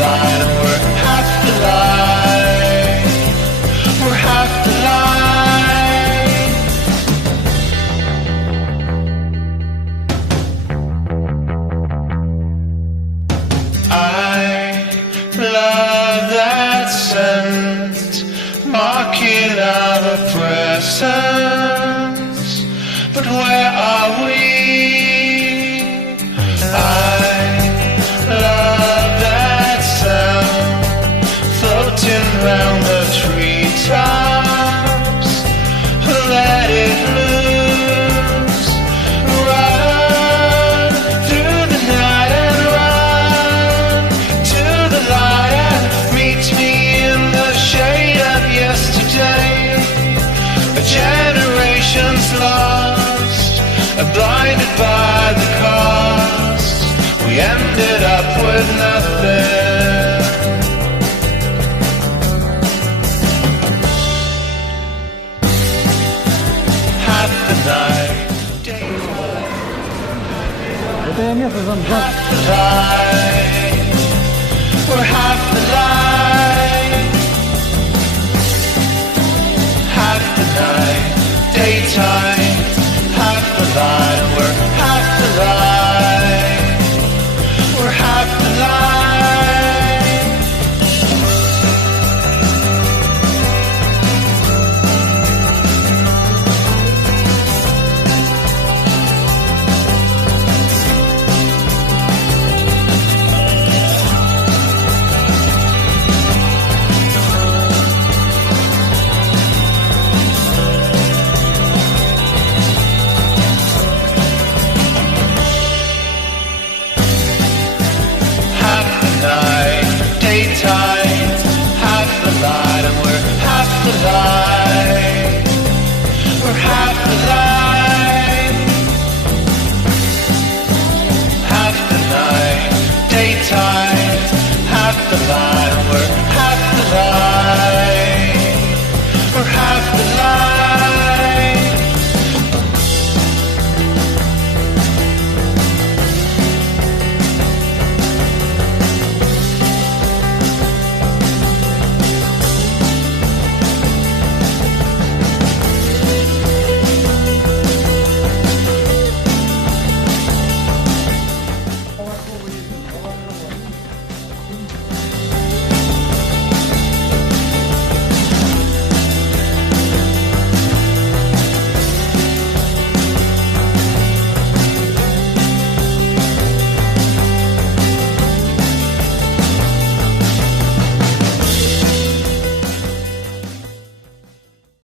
light, and we're half the light. We're half the light. I love that scent, marking out a presence. But where are we? I love that sound, floating round the treetops. Let it loose, run through the night and run to the light and meet me in the shade of yesterday. A generation's lost, blinded by the cost. We ended up with nothing. Half the night, half the light. We're half the light. Half the night, daytime. Half the light, we're half the light. We're half the light. Daytime, half the light, and we're half the light. We're half the light. Half the night, daytime, half the light, and we're